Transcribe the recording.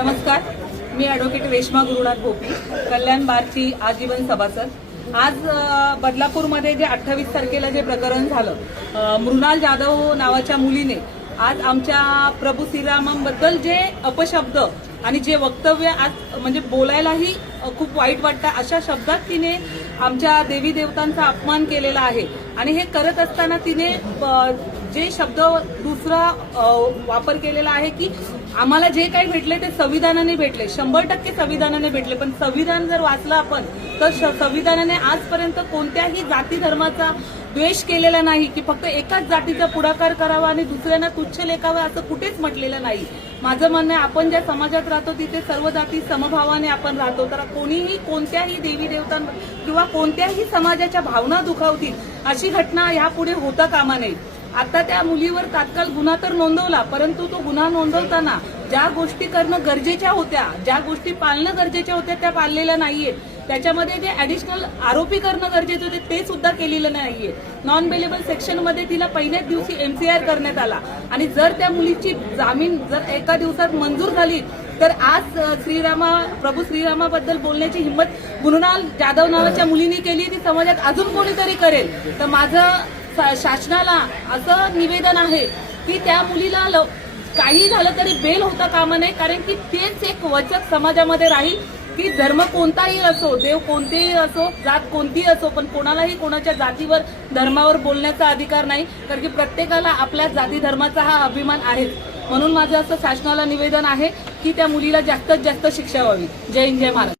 नमस्कार, मी ॲडव्होकेट रेश्मा गुरुनाथ भोपी, कल्याण बारची आजीवन सभासद। आज बदलापूरमध्ये जे 28 तारखेला जे प्रकरण झालं, मृणाल जाधव नावाच्या मुलीने आज आमच्या प्रभू श्रीरामांबद्दल जे अपशब्द आणि जे वक्तव्य आज म्हणजे बोलायलाही खूप वाईट वाटतं, अशा शब्दात तिने आमच्या देवी देवतांचा अपमान केलेला आहे। आणि हे करत असताना तिने जे शब्द दुसरा वापर केलेला आहे की आम्हाला जे काही भेटले ते संविधानाने भेटले, 100% संविधानाने भेटले। पण संविधान जर वाचलं आपण तर संविधानाने आजपर्यंत कोणत्याही जाती धर्माचा द्वेष केलेला नाही की फक्त एकाच जातीचा पुढाकार करावा आणि दुसऱ्यांना तुच्छ लेखावं असं कुठेच म्हटलेलं नाही। माझं म्हणणं आहे, आपण ज्या समाजात राहतो तिथे सर्व जाती समभावाने आपण राहतो, तर कोणीही कोणत्याही देवी देवतांवर किंवा कोणत्याही समाजाच्या भावना दुखावतील अशी घटना यापुढे होता कामा नये। आता त्या मुलीवर तात्काळ गुन्हा तर नोंदवला, परंतु तो गुन्हा नोंदवताना ज्या गोष्टी करणं गरजेच्या होत्या, ज्या गोष्टी पाळणं गरजेच्या होत्या त्या पाळलेल्या नाहीये। त्याच्यामध्ये जे ऍडिशनल आरोपी करणं गरजेचे होते ते सुद्धा केलेलं नाहीये। नॉन बेलेबल सेक्शनमध्ये तिला पहिल्याच दिवशी MCR करण्यात आला आणि जर त्या मुलीची जामीन जर एका दिवसात मंजूर झाली तर आज प्रभू श्रीरामाबद्दल बोलण्याची हिंमत मृणाल जाधव नावाच्या मुलीने केली, ती समाजात अजून कोणीतरी करेल। तर माझं शासनाला असं निवेदन आहे की त्या मुलीला काही झालं तरी बेल होता कामा नये, कारण की तेच एक वचक समाजामध्ये राहील की धर्म कोणताही असो, देव कोणतेही असो, जात कोणतीही असो, पण कोणालाही कोणाच्या जातीवर धर्मावर बोलण्याचा अधिकार नाही, कारण की प्रत्येकाला आपल्या जाती धर्माचा हा अभिमान आहे। म्हणून माझं असं शासनाला निवेदन आहे की त्या मुलीला जास्तीत जास्त शिक्षा व्हावी। जय हिंद, जय महाराष्ट्र।